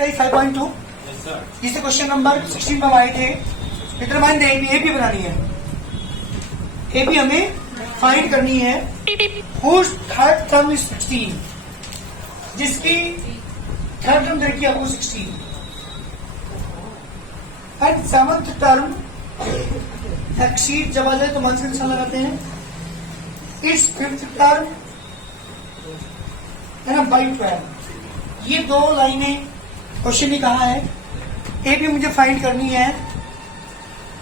सही 5.2। जिसे question number 16 पर आए थे, डिटरमाइन द एपी बनानी है। एपी हमें फाइंड करनी है। हुज थर्ड टर्म इज 16, जिसकी थर्ड टर्म देखिए आपको 16 एंड सेवंथ टर्म एक्सीड जब आ जाए तो मंथ का निशान लगाते हैं। इस फिफ्थ टर्म है ना बाई 12। ये दो लाइनें क्वेश्चन ने कहा है एपी मुझे फाइंड करनी है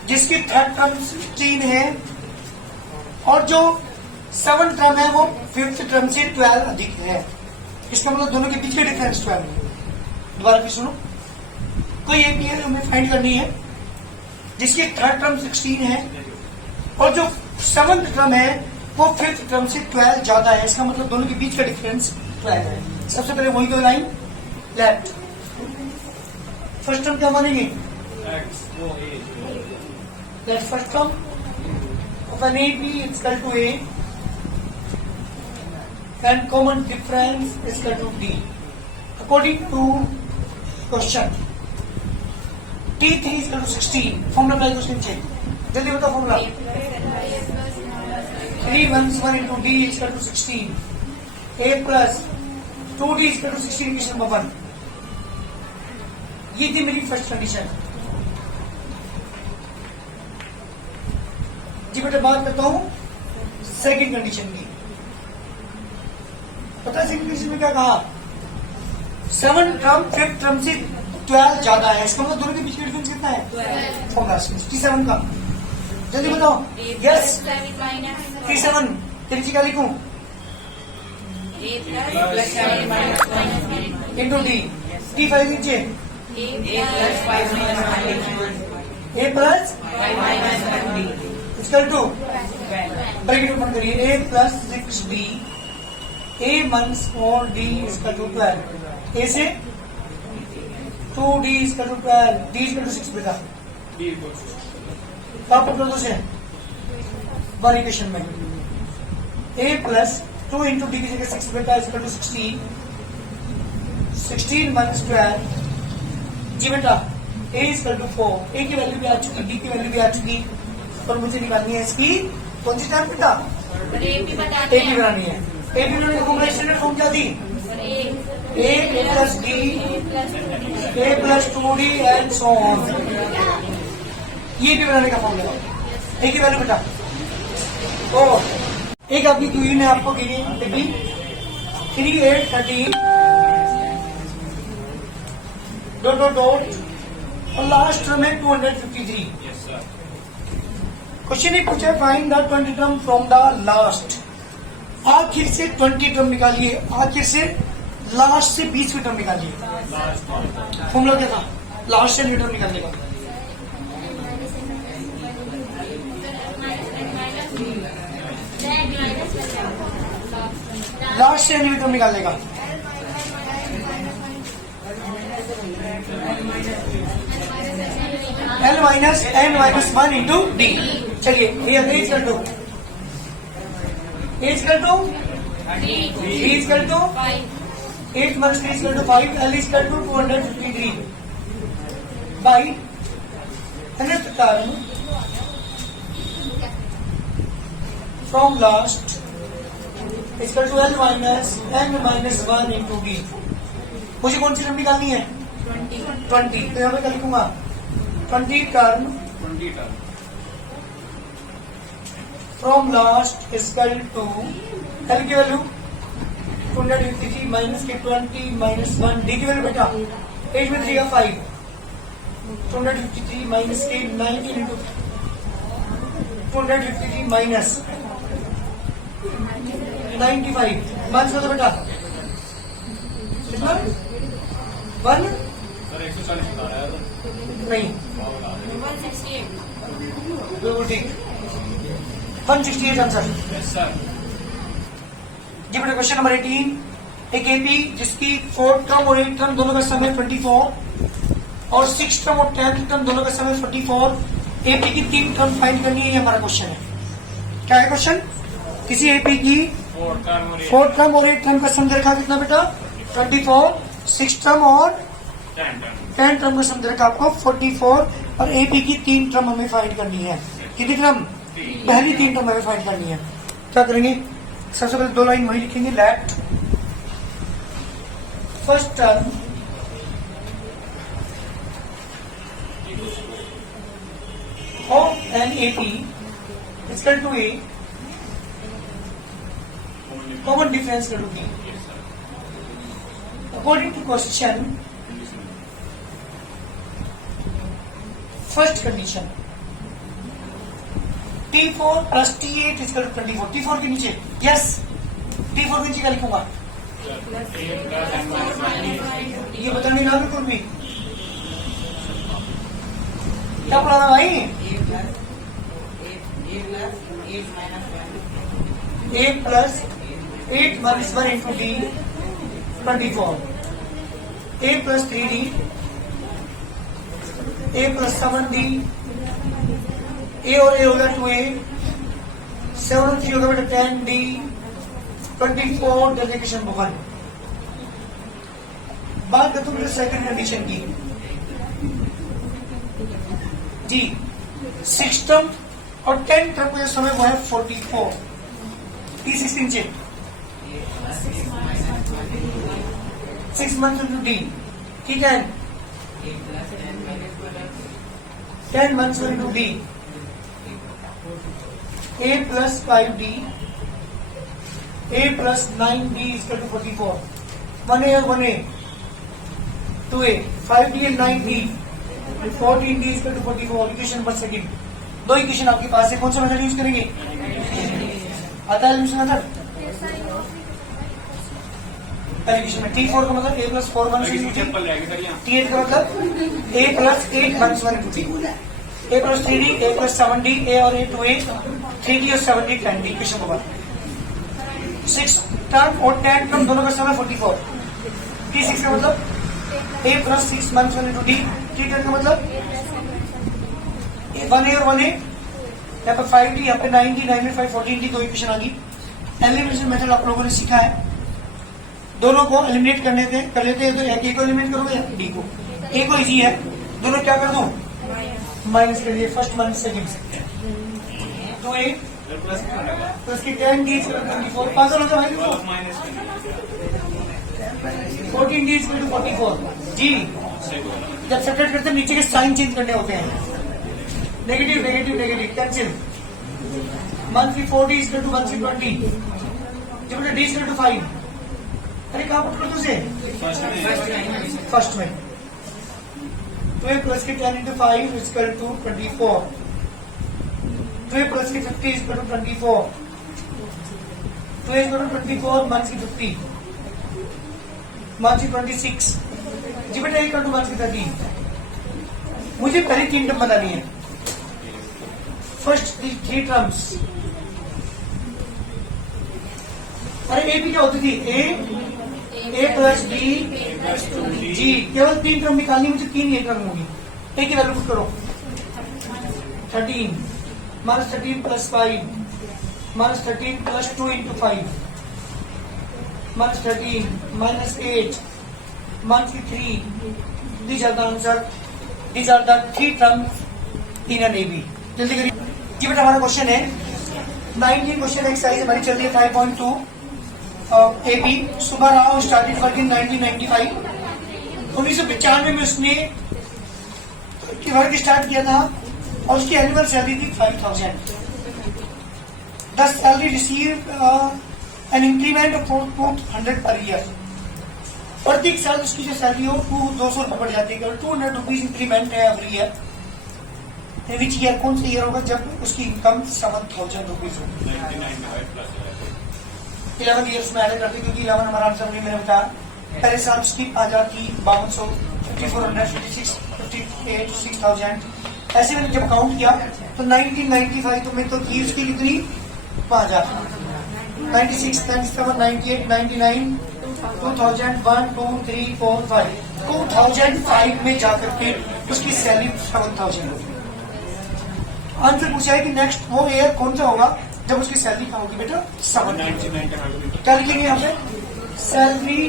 जिसकी थर्ड टर्म 16 है और जो सेवन टर्म है वो फिफ्थ टर्म से 12 अधिक है। इसका मतलब दोनों के बीच का डिफरेंस 12 है। दोबारा फिर सुनो, कोई एपी है हमें फाइंड करनी है जिसकी थर्ड टर्म 16 है और जो सेवंथ टर्म है वो फिफ्थ टर्म से 12 ज्यादा है। इसका मतलब दोनों के बीच का डिफरेंस 12 है। सबसे पहले वही दो लाइन लेफ्ट। फर्स्ट टर्म क्या मानेंगे? Let first term of an AP is equal to A and common difference is equal to D. According to question, T3 is equal to 16. Formula apply question change. जल्दी बताओ formula. 3 1 1 into D is equal to 16. A plus 2D is equal to 16 equation number 1. ये थी मेरी first condition. जी बेटा बात करता हूं second condition की। पता है सेकंड कंडीशन में क्या कहा? सेवन टर्म फिफ्थ टर्म से 12 ज्यादा है। इसका मतलब दोनों के बीच का डिफरेंस कितना है? 67 का। जल्दी बताओ। यस 37। तेरी क्या लिखूं? Into D. T5 लीजिए। A plus equal to bracket open करिए। A plus 6B A minus 4D is equal to 12। A से 2D is equal to 12, D is equal to 6 बेटा। क्या पकड़ दो से वन इक्वेशन में A प्लस 2 इंटू डी की जगह 6 बेटा is equal to 16। 16 minus 12 जी बेटा A is equal to 4। A की वैल्यू भी आ चुकी, D की वैल्यू भी आ चुकी और मुझे निकालनी है इसकी कौन सी टर्म बेटा? A भी बनानी है। A भी बनाने की स्टैंडर्ड फॉर्म क्या थी? A plus D A plus 2D and so on. ये भी बनाने का फॉर्मूला है। A की वैल्यू बेटा तो एक आपकी क्यू ने आपको गिनी 3 8 13 डॉट और लास्ट टर्म है 253। क्वेश्चन ही पूछा find the 20 term from the last. आखिर से 20 टर्म निकालिए, आखिर से लास्ट से 20 टर्म निकालिए। फॉर्मूला क्या था? लास्ट से टर्म निकालने का। लास्ट से टर्म निकालने का L minus N minus 1 into D. चलिए ये equal to A equal to D equal to 8 minus 3 equal to 5। L equal to 253 by nth term from last equal to L minus N minus 1 into D. मुझे कौन सी term निकालनी है? 20। तो यहाँ पे क्या लिखूंगा? 20 term from last equal to L की वैल्यू 253 माइनस के 20 माइनस 1 D की वैल्यू बेटा 8 में 3 का 5 253 माइनस के 19 इंटू 253 माइनस 95 माइनस कर दो बेटा कितना 1 नहीं 168 आंसर। जी बेटा क्वेश्चन नंबर 18 एक एपी जिसकी 4th टर्म और 8th टर्म दोनों का सम है 24 और 6th टर्म और 10th टर्म दोनों का सम है 44। एपी की 3 टर्म फाइंड करनी है, ये हमारा क्वेश्चन है। क्या है क्वेश्चन? किसी एपी की 4th टर्म और 8th टर्म का सम देखा कितना बेटा? 24, 6th टर्म और 10 टर्म का सम दे रखा आपको 44 और एपी की 3 टर्म हमें फाइंड करनी है। कितनी टर्म? पहली 3 टर्म हमें फाइंड करनी है। क्या करेंगे? सबसे पहले 2 लाइन वही लिखेंगे, let first term of an AP equal to a common difference करूंगी according to question. First condition T4 plus T8 is 24। T4 के नीचे यस, T4 के नीचे क्या लिखूंगा? ये बताने ना बिल्कुल भी क्या पढ़ा था भाई? A plus 8 minus 1 into D 24, A plus 3D, A plus 7D, A और A होगा 2A, 7 और 3 होगा बेटा 10D, 24 डेलीगेशन 1। बात करता हूँ सेकंड कंडीशन की जी। 6 टर्म और 10 टर्म का जो समय वो है 44। T16 check 6 month into D, ठीक है 10 months into D, A plus 5D, A plus 9D is to 44, 1A और 1A 2A, 5D and 9D, 14D is to 44। Equation पर सेकंड, 2 इक्वेशन आपके पास है, कौन सा मेथड यूज करेंगे? आता है एलिमिनेशन मेथड। पहले इक्वेशन में T4 का मतलब A plus 4 months into T8 का मतलब A plus 8 months into T, A plus 3D, A plus 7D, A और A 2A, 3D और 7D 10D। Equation number 6 term और 10 टर्म दोनों का समय 44। T6 का मतलब A plus 6 months into D, T10 का मतलब 1A और 1A, यहाँ पर 5D, यहाँ पे 9D, 9 में 5, 14D। 2 इक्वेशन आ गई। एलिमिनेशन मेथड आप लोगों ने सीखा है, दोनों को एलिमिनेट कर लेते हैं। तो A को एलिमिनेट करोगे या D को? A को इजी है, दोनों क्या कर दो? माइनस के लिए फर्स्ट माइनस सेकंड। तो A प्लस की 10D 24, पागल हो जाओ भाई, 14D 44 जी। जब सेपरेट करते हैं नीचे के साइन चेंज करने होते हैं, negative negative negative cancel. Monthly 4D is to monthly 20, जब D इज टू 5। अरे कहाँ पुट कर तुझे? फर्स्ट में 2A प्लस की 10 into 5 is to 24, 2A plus की 50 is to 24, 2A is to 24 months की 50, मंथ्स की 26 जी बेटा, इक्वल टू मंथ्स की 30। मुझे पहले 3 टर्म बतानी है। फर्स्ट 3 टर्म्स, अरे ए भी क्या होती थी? ए प्लस डी जी, केवल 3 टर्म निकालनी, मुझे 3 ए टर्म होगी। ए की वैल्यू पुट करो 13 minus 13 plus 5 minus 13 plus 2 into 5 minus 13 minus 8 minus 3। These are the answer, these are the 3 terms in an AP. जल्दी करिए जी बेटा, हमारा क्वेश्चन है 19 क्वेश्चन एक्सरसाइज हमारी चल रही है 5.2 एपी। सुबह राव स्टार्टेड वर्क इन 1995। 1995 में उसने वर्क स्टार्ट किया था और उसकी एनुअल सैलरी थी 5000। The salary receive an increment of 200 per year. प्रत्येक साल उसकी जो सैलरी हो 200 रुपये बढ़ जाती है, 200 रुपीज इंक्रीमेंट है एवरी ईयर। विच ईयर, कौन सा ईयर होगा जब उसकी इनकम 7000 रुपीज होगी? 11 ईयर्स में ऐड करते, क्योंकि 11 हमारा आंसर नहीं, मैंने बताया। पहले साल उसकी आ जाती 5200, 5400, 56, 58, 6000। ऐसे मैंने जब काउंट किया तो 1995 में तो थी उसकी कितनी? 5000, 96, 97, 98, 99, 2000, 1, 2, 3, 4, 5, 2005 में जाकर के उसकी सैलरी 7000 होगी। आंसर पूछा है कि नेक्स्ट वो ईयर कौन सा होगा जब उसकी सैलरी कहाँ होगी बेटा? 70। क्या लिखेंगे यहाँ पे? सैलरी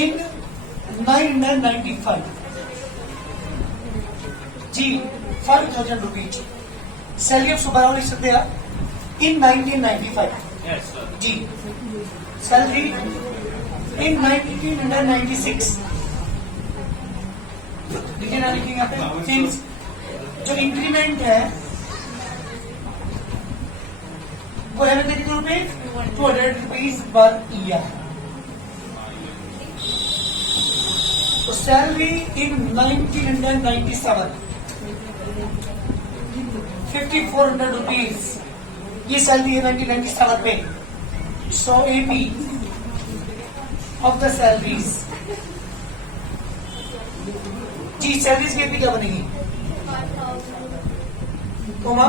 इन 995 जी 5,000 रुपीज सैलरी ऑफ सुब्बाराव लिख सकते हैं इन 1995 जी सैलरी इन 1996 लिखे ना लिखेंगे यहाँ पे थिंग्स जो इंक्रीमेंट है वो है कितने रुपए 200 रुपीज पर ईयर तो सैलरी इन 1997 5400 रुपीज ये सैलरी है 1997 में so AP of the salaries जी सैलरीज की एपी क्या बनेगी comma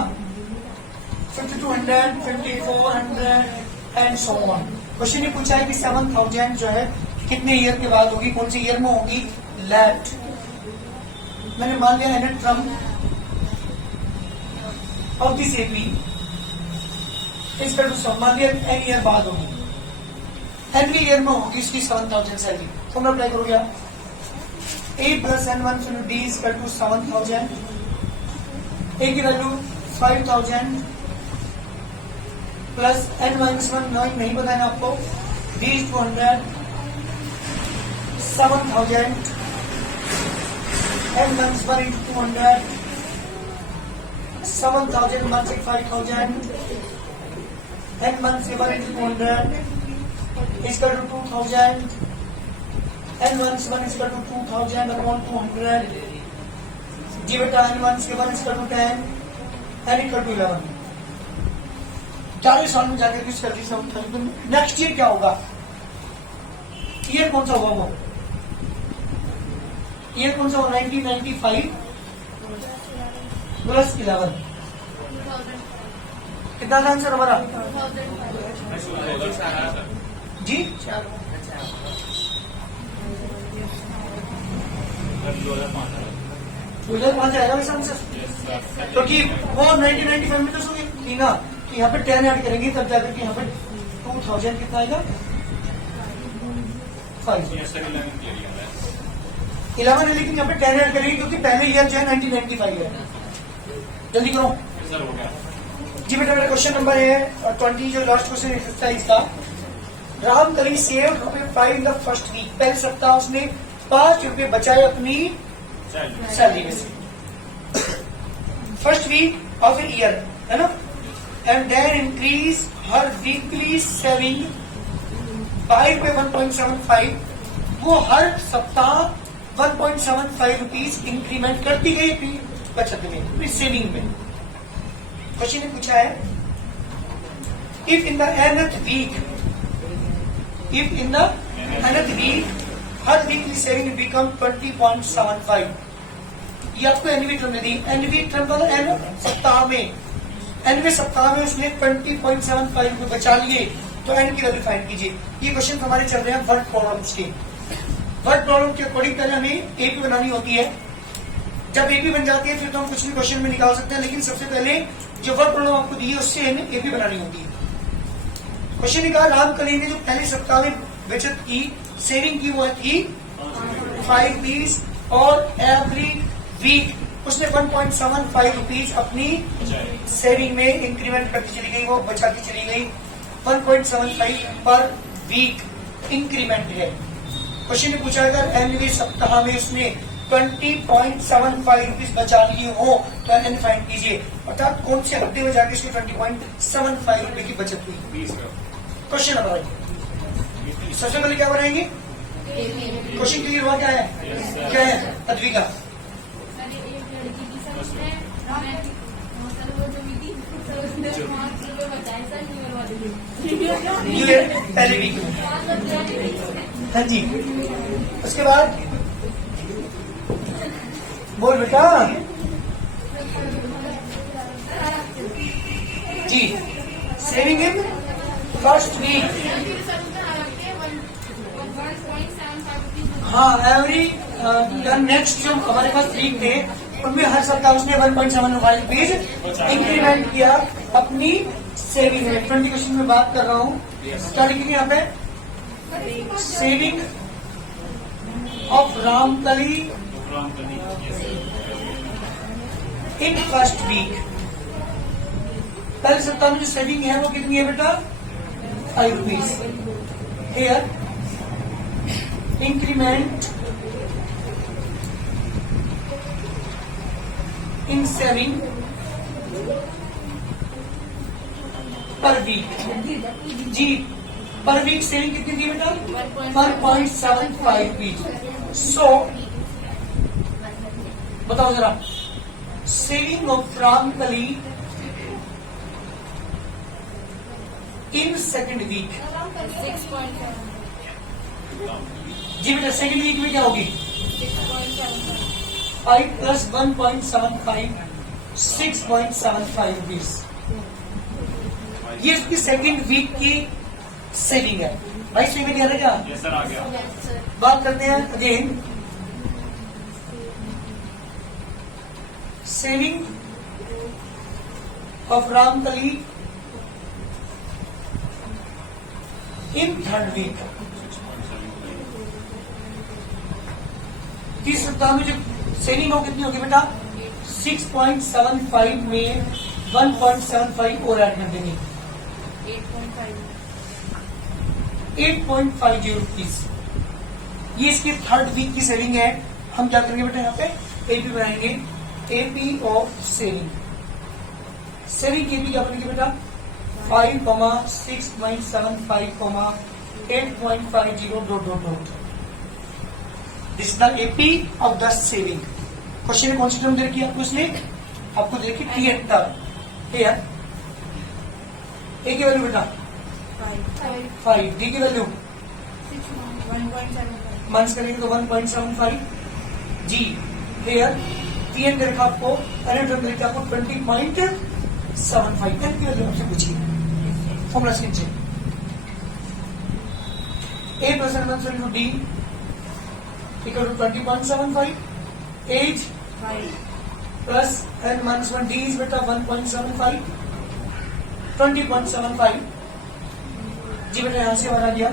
5200 5400 and so on question ये पूछा है कि 7000 जो है कितने ईयर के बाद होगी कौन से ईयर में होगी लेट मैंने मान लिया n term of this AP इसका मान लिया एन ईयर बाद होगी एनवी ईयर में होगी इसकी 7000 सैलरी तो मैं अप्लाई करूँ क्या A plus N1 फिर D is equal to 7000 A की वैल्यू 5000 प्लस N minus 1 नहीं पता है ना आपको D is 200 7000 N minus 1 into 200 7000 minus 5000 N minus 1 into 200 is equal to 2000 N1 is equal to 2000 upon 200 जी बेटा N1 is equal to 10 N equal to 11 चारों साल में जाके किस सैलरी से नेक्स्ट ईयर क्या होगा ईयर कौन सा होगा वो ईयर कौन सा होगा 1995 प्लस 11 कितना था आंसर हमारा जी 2005 आएगा वैसे आंसर क्योंकि वो 1995 में तो थी ना कि यहाँ पे 10 ऐड करेंगे तब जाकर के यहाँ पे 2000 कितना आएगा 11 है लेकिन यहाँ पे 10 ऐड करेंगे क्योंकि पहले ईयर जो है 1995 है जल्दी करो जी बेटा मेरा क्वेश्चन नंबर है 20 जो लास्ट क्वेश्चन एक्सरसाइज का Ramkali save ₹5 in the first week पहले सप्ताह उसने ₹5 बचाए अपनी सैलरी में से first week of a year है ना एंड देन इंक्रीज हर वीकली सेविंग बाय ₹1.75 वो हर सप्ताह 1.75 रुपीज इंक्रीमेंट करती गई अपनी बचत में अपनी सेविंग में क्वेश्चन ने पूछा है if in the nth week हर वीकली सेविंग बिकम 20.75 ये आपको एनवी टर्म दी एनवी टर्म का एन सप्ताह में एनवे सप्ताह में उसने 20.75 रुपए बचा लिए तो एन की वैल्यू फाइंड कीजिए ये क्वेश्चन हमारे चल रहे हैं वर्ड प्रॉब्लम्स के वर्ड प्रॉब्लम के अकॉर्डिंग पहले हमें एपी बनानी होती है जब एपी बन जाती है फिर तो हम कुछ भी क्वेश्चन में निकाल सकते हैं लेकिन सबसे पहले जो वर्ड प्रॉब्लम आपको दी है उससे हमें एपी बनानी होती है क्वेश्चन ने कहा रामकली ने जो पहले सप्ताह में बचत की सेविंग की वो थी 5 रुपीज और एवरी वीक उसने 1.75 रुपीज अपनी सेविंग में इंक्रीमेंट करती चली गई वो बचाती चली गई 1.75 पर वीक इंक्रीमेंट है क्वेश्चन ने पूछा अगर एनवे सप्ताह में उसने 20.75 रुपीज बचा लिए हो तो एन फाइंड कीजिए अर्थात कौन से हफ्ते में जाके उसकी 20.75 रुपए की बचत हुई क्वेश्चन नंबर सबसे पहले क्या बनाएंगे क्वेश्चन क्लियर हुआ क्या है क्या है तद्विका पहले वीक हाँ जी उसके बाद बोल बेटा जी सेविंग इन फर्स्ट वीक हाँ एवरी नेक्स्ट जो हमारे पास वीक थे उनमें हर सप्ताह उसने 1.75 रुपीज इंक्रीमेंट किया अपनी सेविंग में 20 क्वेश्चन में बात कर रहा हूँ क्या लिखेंगे यहाँ पे saving of Ramkali in first week. पहले सप्ताह में जो सेविंग है वो कितनी है बेटा? 5 rupees. Here increment in saving per week. जी पर वीक सेविंग कितनी थी बेटा? 1.75 रुपीज। सो बताओ जरा, saving of Ramkali in second week. जी बेटा सेकेंड वीक में क्या होगी? 5 प्लस 1.75 6.75 रुपीज। ये उसकी सेकेंड वीक की सेविंग है। भाई सेविंग में क्या रहेगा? यस सर, आ गया। बात करते हैं again saving of Ramkali in third week. तीस सप्ताह में जो सेविंग हो कितनी होगी बेटा? 6.75 में 1.75 और ऐड कर देंगे, 8.50 रुपीज। ये इसकी थर्ड वीक की सेविंग है। हम क्या करेंगे बेटा? यहाँ पे एपी बनाएंगे, एपी ऑफ सेविंग। सेविंग की एपी क्या बनेगी बेटा? 5, 6.75, 8.50 ... this is the AP of the saving. Question में कौन सी टर्म दे रखी है आपको? इसने आपको दे रखी टी एट टर्म। हियर ए की वैल्यू बेटा 5, डी की वैल्यू माइनस करेंगे तो 1.75। जी हियर टी एन दे रखा आपको, एन टर्म दे रखा आपको 20.75। एन की वैल्यू आपसे पूछिए, फॉर्मूला से नीचे a plus n minus two d equal to 20.75। As plus n minus 1 d is बेटा 1.75, 20.75। जी बेटा यहां से हमारा गया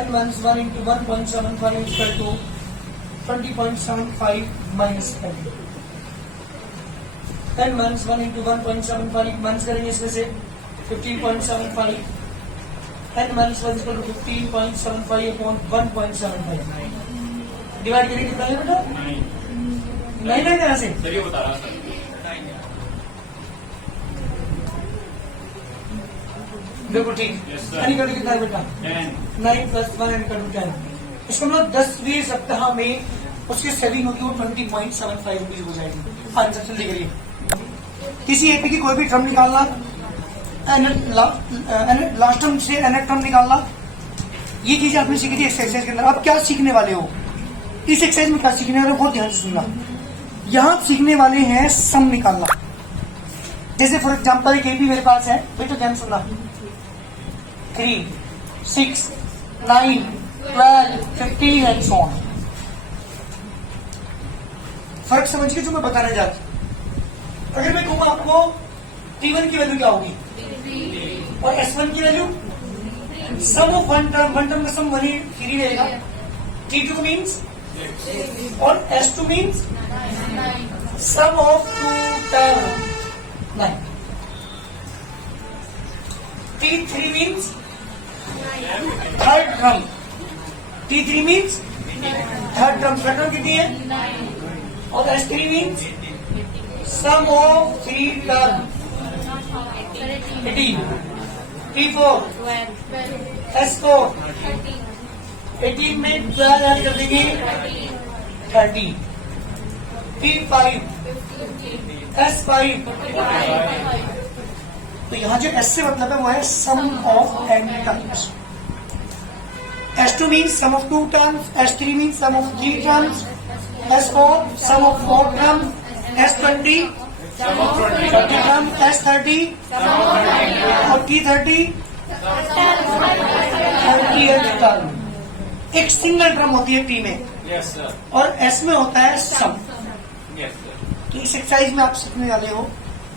n minus 1 into 1.75 equal to 20.75 minus 10। n minus 1 into 1.75 minus करेंगे इसमें से 15.75। n minus 1 equal to 15.75 upon 1.75। Divide करेंगे कितना है बेटा? नहीं नहीं यहाँ से सर ये बता रहा सर। बिल्कुल ठीक। Yes, sir. यानी कर कितना है बेटा? 10। 9 प्लस 1 एंड कर 10। इसको मतलब 10वें सप्ताह में उसकी सेविंग होगी वो 20.75 रुपीज हो जाएगी। आंसर जल्दी करिए। किसी एपी की कोई भी टर्म निकालना, लास्ट टर्म से एनेट टर्म निकालना, ये चीजें आपने सीखी थी एक्सरसाइज के अंदर। आप क्या सीखने वाले हो इस एक्सरसाइज में? क्या सीखने वाले हो? बहुत ध्यान से सुनना। यहाँ सीखने वाले हैं सम निकालना। जैसे फॉर एग्जाम्पल एक एपी मेरे पास है, बेटा ध्यान सुनना। 3, 6, 9, 12, 15 एंड सो ऑन। फर्क समझ के जो मैं बताना चाहता। अगर मैं कहूँ आपको T1 की वैल्यू क्या होगी और S1 की वैल्यू, सम ऑफ वन टर्म का सम 3 रहेगा। T2 मीन्स और S2 means sum of 2 term 9। T3 means third term, T3 means third term. Third term कितनी है? और S3 means sum of 3 term 18। T4 S4 18 में 12 ऐड कर देंगे 30। T5 S5 तो यहाँ जो S से मतलब है वो है sum of n terms. S2 means sum of 2 terms, S3 means sum of 3 terms, S4 sum of 4 terms, S20 30 term, S30 और T30 38 टर्म। एक सिंगल टर्म होती है T में यस सर। और S में होता है सम। Yes sir. तो इस एक्सरसाइज में आप सीखने वाले हो,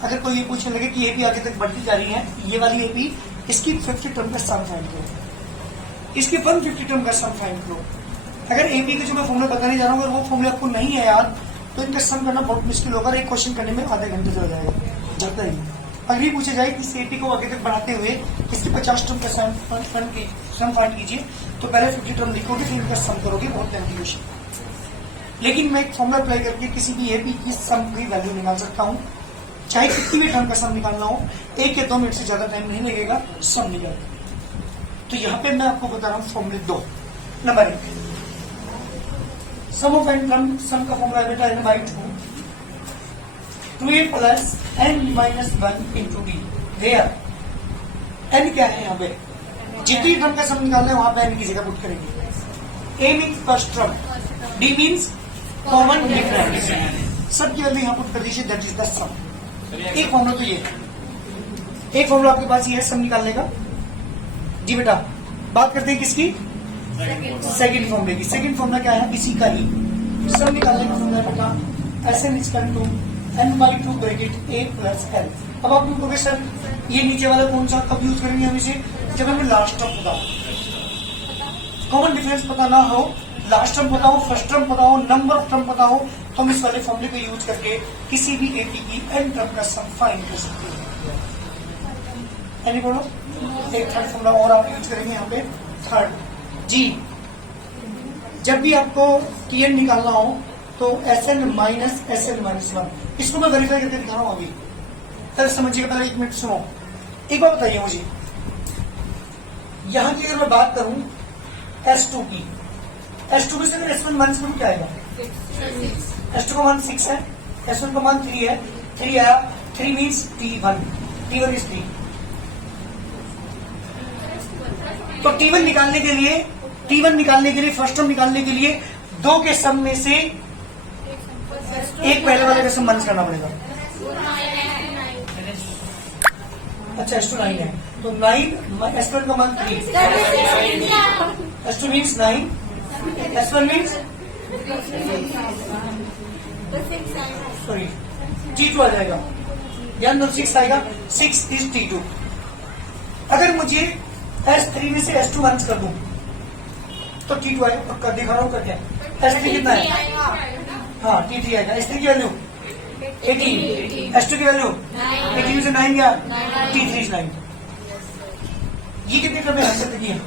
अगर कोई ये पूछने लगे कि एपी आगे तक बढ़ती जा रही है, ये वाली एपी इसकी 50 टर्म का सम फाइंड करो, इसकी 150 टर्म का सम फाइंड करो, अगर एपी के जो मैं फॉर्मूला बताने जा रहा हूँ अगर वो फॉर्मूला आपको नहीं है याद तो इनका सम करना बहुत मुश्किल होगा और एक क्वेश्चन करने में आधे घंटे से हो जाएगा जाता ही। अगर ये पूछा जाए कि इस एपी को आगे तक बढ़ाते हुए इसके 50 टर्म का सम फाइंड कीजिए तो पहले 50 टर्म लिखोगे फिर इनका सम करोगे, बहुत लेंथी क्वेश्चन। लेकिन मैं एक फॉर्मूला अप्लाई करके किसी भी एपी की सम की वैल्यू निकाल सकता हूँ, चाहे कितनी भी टर्म का सम निकालना हो, 1 या 2 मिनट से ज्यादा टाइम नहीं लगेगा सम निकाल। तो यहाँ पे मैं आपको बता रहा हूँ फॉर्मूले 2। Number 1 sum of n term, sum का फॉर्मूला है बेटा n by 2a plus n minus 1 into d. Where n क्या है यहाँ पे, जितनी टर्म का सम निकालना है वहां पे n की जगह पुट करेंगे। a means first term, d means common difference, सबकी वैल्यू यहाँ पुट कर दीजिए, दैट इज द सम। एक फॉर्मूला तो ये है, एक फॉर्मूला आपके पास ये है सम निकालने का। जी बेटा बात करते हैं किसकी, सेकंड फॉर्मूले की। सेकंड फॉर्मूला क्या है, इसी का ही सम निकालने का फॉर्मूला बेटा Sn equal to n by 2 bracket a plus l। अब आप कहोगे सर ये नीचे वाला कौन सा कब यूज करेंगे हम इसे, जब हमें लास्ट टर्म पता हो, कॉमन डिफरेंस पता ना हो, लास्ट टर्म पता हो, फर्स्ट टर्म पता हो, नंबर ऑफ टर्म पता हो, तो हम इस वाले फॉर्मूले को यूज करके किसी भी एपी की n टर्म का सम फाइंड कर सकते हैं। बोलो एक थर्ड फॉर्मूला और आप यूज करेंगे यहाँ पे, थर्ड जी। जब भी आपको Tn निकालना हो तो Sn माइनस 1, इसको मैं वेरीफाई करके दिखा रहा हूँ अभी, तब समझिएगा। पहले 1 मिनट सुनो, एक बार बताइए मुझे, यहाँ की अगर मैं बात करूं S2 की, S2 में से अगर S1 माइनस में क्या आएगा, S2 का मान 6 है, S1 का मान 3 है, 3 आया, 3 मीन्स T1 इज 3। तो T1 निकालने के लिए फर्स्ट टर्म निकालने के लिए 2 के सम में से एक पहले वाले का सम माइनस करना पड़ेगा। अच्छा S2 9 है तो 9 S1 का मान 3, S2 means 9, S1 means sorry T2 आ जाएगा, ध्यान दो 6 आएगा, 6 इज T2। अगर मुझे S3 में से S2 माइनस कर दूं तो T2 आएगा, पक्का दिखा रहा हूँ क्या, S3 कितना है, हाँ T3 आएगा। S3 की वैल्यू 18, S2 की वैल्यू 18 से 9 गया, T3 इज 9। ये कितने क्रम में हर सकते हैं,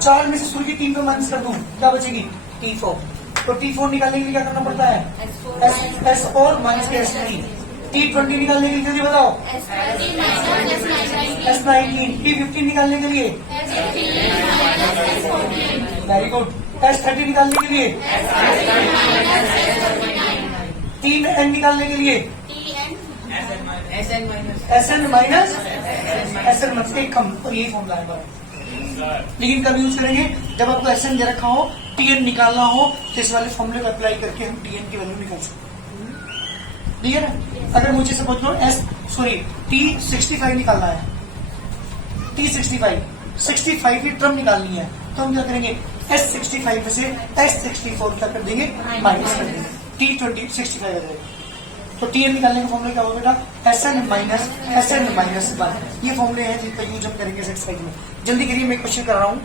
4 में से सूर्य की 3 को माइनस कर दूं क्या बचेगी, T4। तो T4 निकालने के लिए क्या करना पड़ता है, S4 माइनस के S3। T20 निकालने के लिए जल्दी बताओ, S19। T15 निकालने के लिए, वेरी गुड। S30 निकालने के लिए, N निकालने के लिए Sn माइनस एक कम, और यही फॉर्मूला है। लेकिन कब यूज करेंगे, जब आपको Sn दे रखा हो, Tn निकालना हो, तो इस वाले फॉर्मूले को अप्लाई करके हम Tn की वैल्यू निकाल सकते हैं। क्लियर है। अगर मुझे समझ लो T65 निकालना है, T65 की टर्म निकालनी है, तो हम क्या करेंगे, S65 में से S64 क्या कर देंगे, माइनस कर देंगे, T20 65 आ जाएगा। तो Tn निकालने का फॉर्मूला क्या होगा बेटा, Sn माइनस 1। ये फॉर्मूले हैं जिनका यूज हम करेंगे इस एक्सरसाइज में। जल्दी करिए, मैं क्वेश्चन कर रहा हूँ।